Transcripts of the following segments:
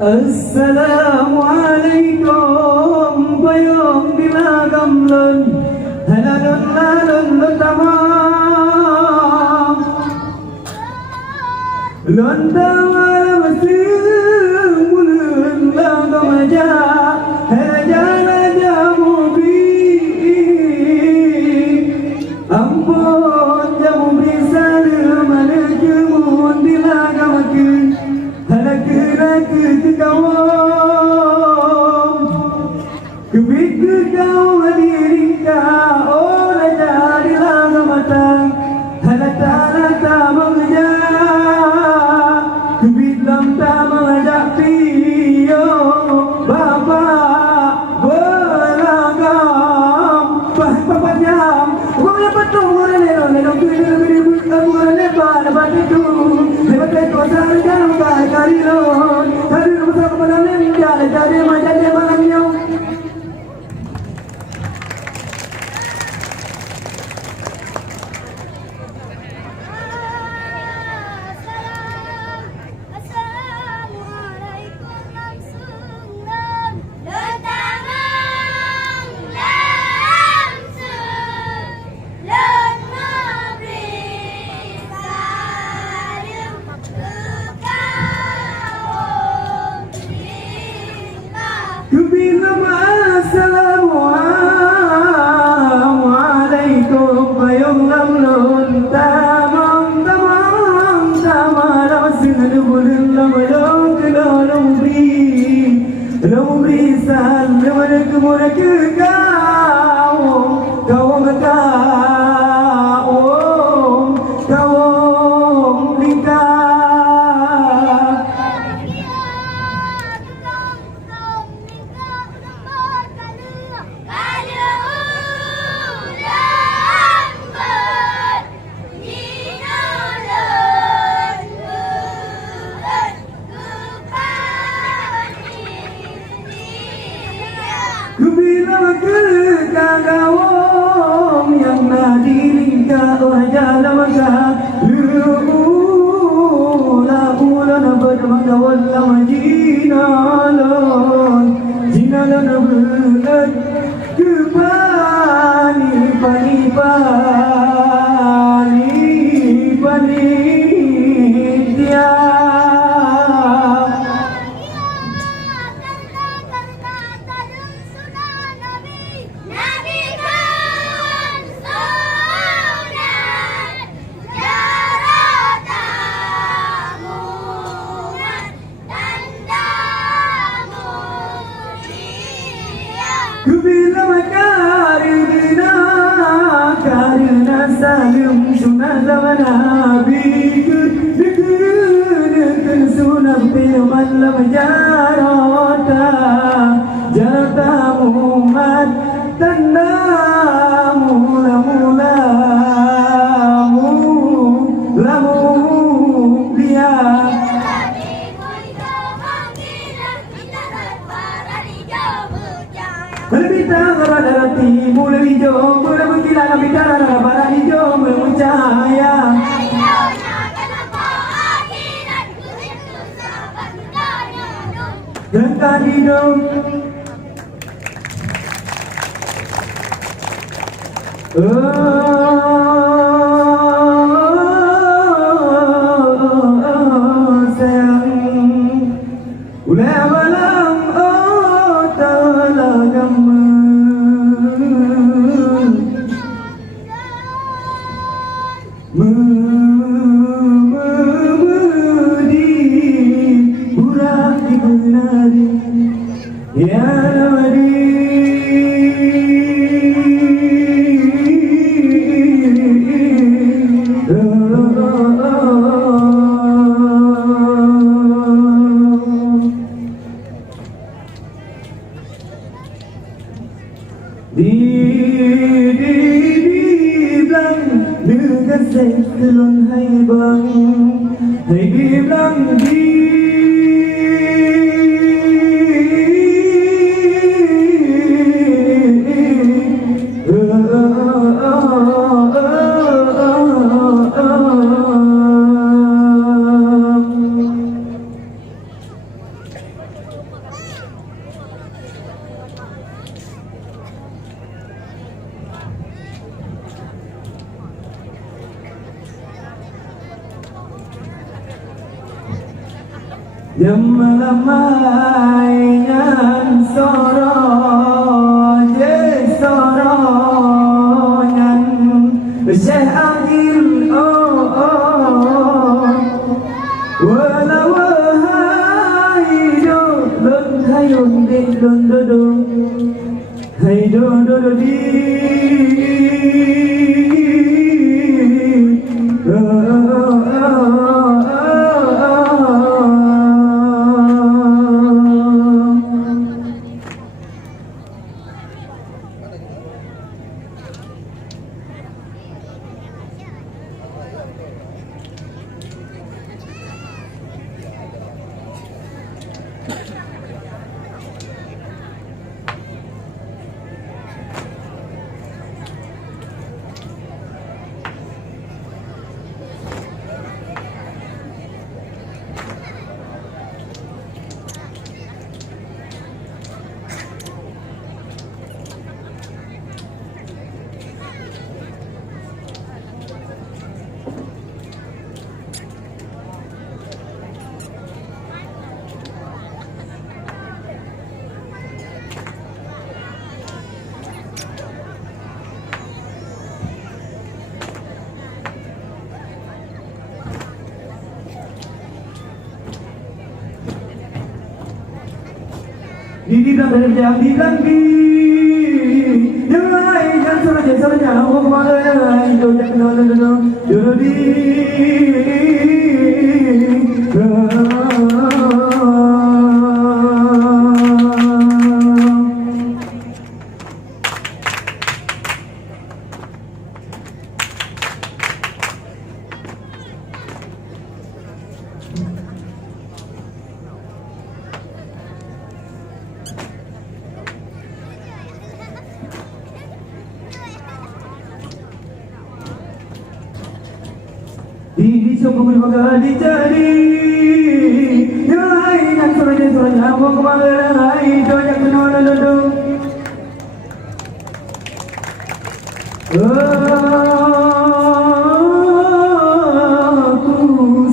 Assalamualaikum bayong dilagam lun halalun lalun lun tamam lun tamam masih mulun lagam aja hajan aja mubi ampun jamu bisa malaki mun dilagam ke halak ke kawan Kebik kau hadiri kau oleh dari lama matang Halata-halata mengejak Kebik lam tak mengejak piyo Bapa beragam Papa jam Kau punya patung orang lelong Lelong tu lebih kamu orang lebar Lepas itu Lepas itu asal jangan kari lon Tadi rumah kepada lenda Jadi macam dia malamnya Assalamualaikum bayong lamlun tamam tamam tamam rasin bulun lamlun lumri sal lamrik murak kau lingkar Kubilang kegagawang yang nadilingka wajah lamaga Ula bermagawal lama jinalon berat kepani dia Kubilang karina salim sunah zaman Nabi Deken sunah firman lam jarata Muhammad tandamu lamu dia Berbintang pada hati mulai hijau Mulai berkilat bicara pada hijau mencahaya Dengan hidup sayang Ulai malam Ya Nabi Di bilang dengan sekelon hai bang Hai bilang yang melamaikan sorong sorongan Syekh Agil walau haido lon hayun de lon dodo haido dodo di di dalam jam di lagi yang lain kan saja oh mana itu jangan jadi di sokong bakal dicari yang lain kan saja mau kemana itu yang kenal aku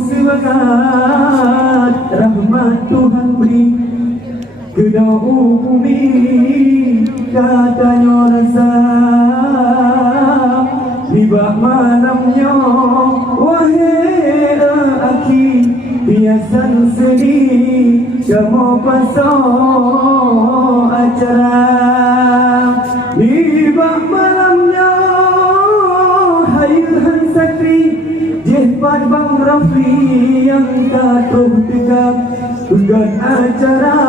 sebagai rahmat Tuhan beri kedua bumi katanya rasa tiba malamnya wahai aki biasan seni kamu pasang acara tiba malamnya hayuhan sakri jehpat bang Rafi yang katuh tegak bukan acara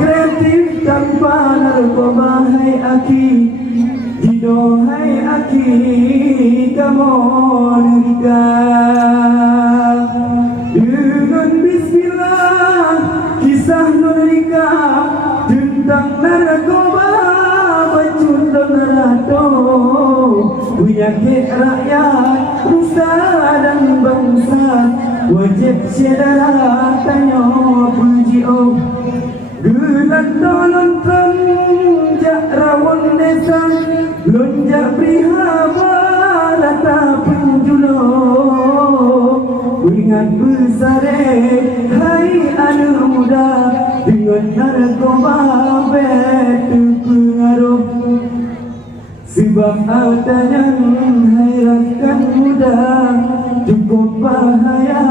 kreatif tanpa narkoba hai aki Jido hai aki kamu nikah dengan bismillah kisah Nurika tentang narkoba bacun dan rado penyakit rakyat rusa dan bangsa wajib syedara tanya puji oh gelan dolon jak rawon desa lonjak prihaba rata penjulo ingat besar hai anak muda dengan narkoba betu pengaruh sebab adanya hairatkan muda cukup bahaya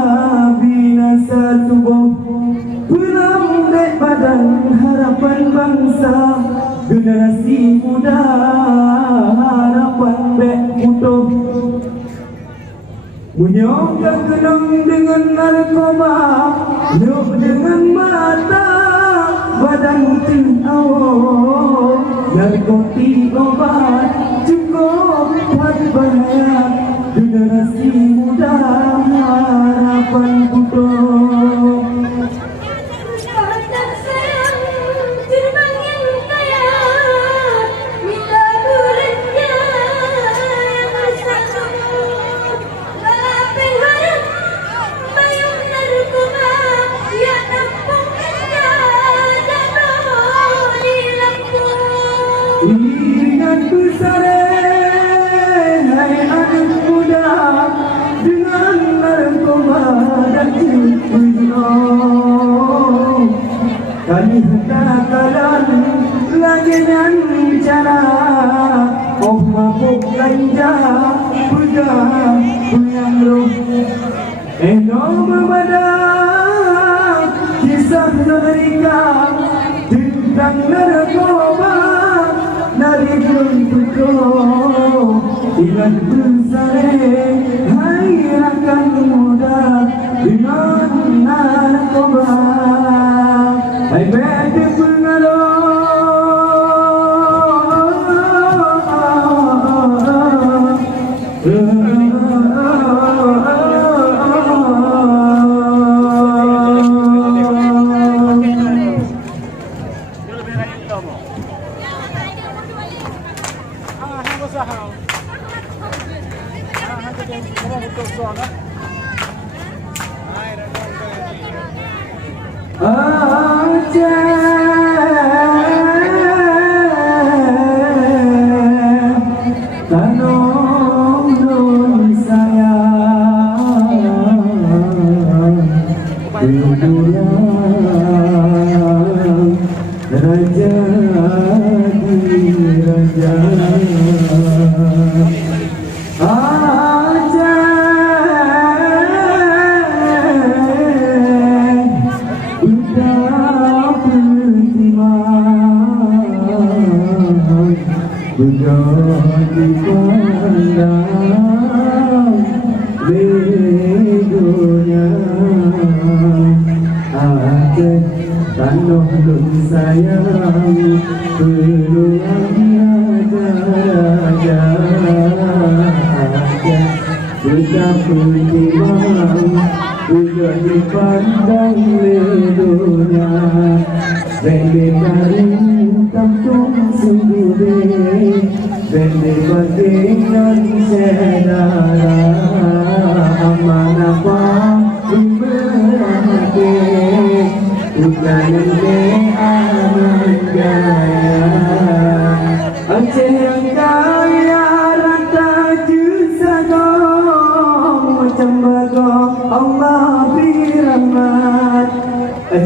binasa tubuh pulang dek badan harapan bangsa generasi muda harapan bek utuh menyongkak kenang dengan narkoba nyok dengan mata badan awal narkotik obat cukup buat bahaya generasi muda harapan utuh ingat besar hai anak muda dengan narkoba dan cinta kali hendakalan lagi yang bicara oh mabuk ganja pegang yang roh berbada kisah mereka tentang narkoba dari bentukku ingat besar hai rakan muda dengan narkoba hai bete pengaruh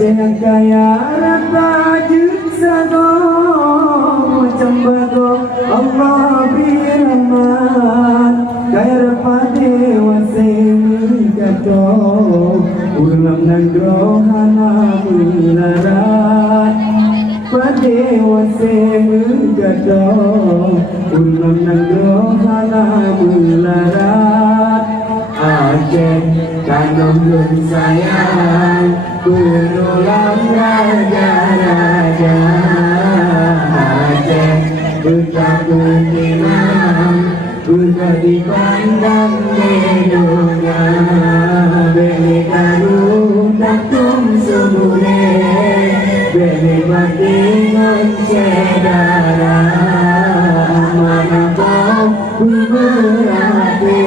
Jangan kaya rata jusago macam bago Allah beri rahmat kaya rapate wasem kato ulam nandro hana mularat pate wasem kato ulam nandro hana mularat Aceh tanam lun sayang penulang raja-raja Aceh betapa imam sudah dipandang di dunia beli karung taktum semule beli batingan cedara mana kau berhati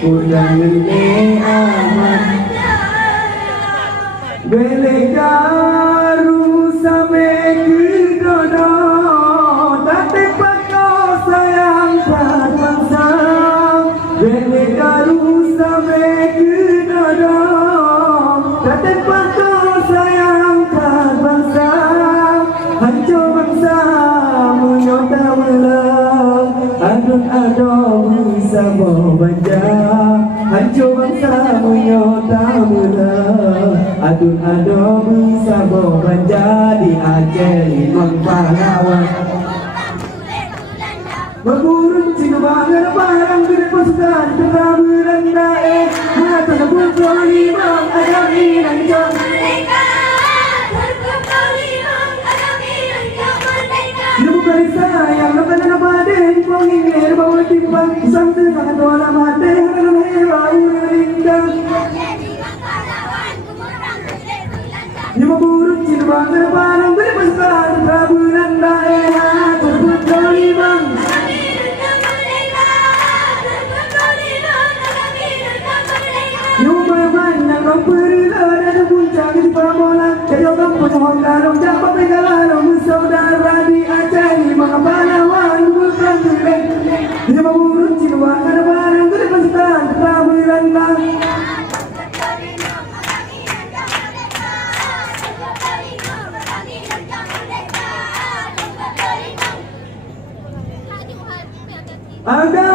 pulang ini amat beli karu sampai ke dodo tapi pakau sayang tak bangsa beli karu sampai ke dodo tapi pakau sayang tak bangsa hancur bangsa menyota melang adun-adun bisa berbanja hancur bangsa menyota melang adun-adun bisa berbanja di Aceh Limang Pahlawan berburung cina bangar barang gede pasukan terang berandai mata sebut kau limang ada minang jauh merdeka terkumpul limang ada minang jauh merdeka ibu kali sayang lepas dan badan kau ingin bawa timbang isang tengah tuan mati dalam hewa urindang ibu burung cina bangar barang gede pasukan terang berandai terbut kau limang Kau perilah dan puncak di Pamola Kejauh kampung pohon garong Jabat pegalarong bersaudara di Aceh Limang Pahlawan bukan tulen Lima burung ciluan ada barang gede pasukan telah berlandang Anda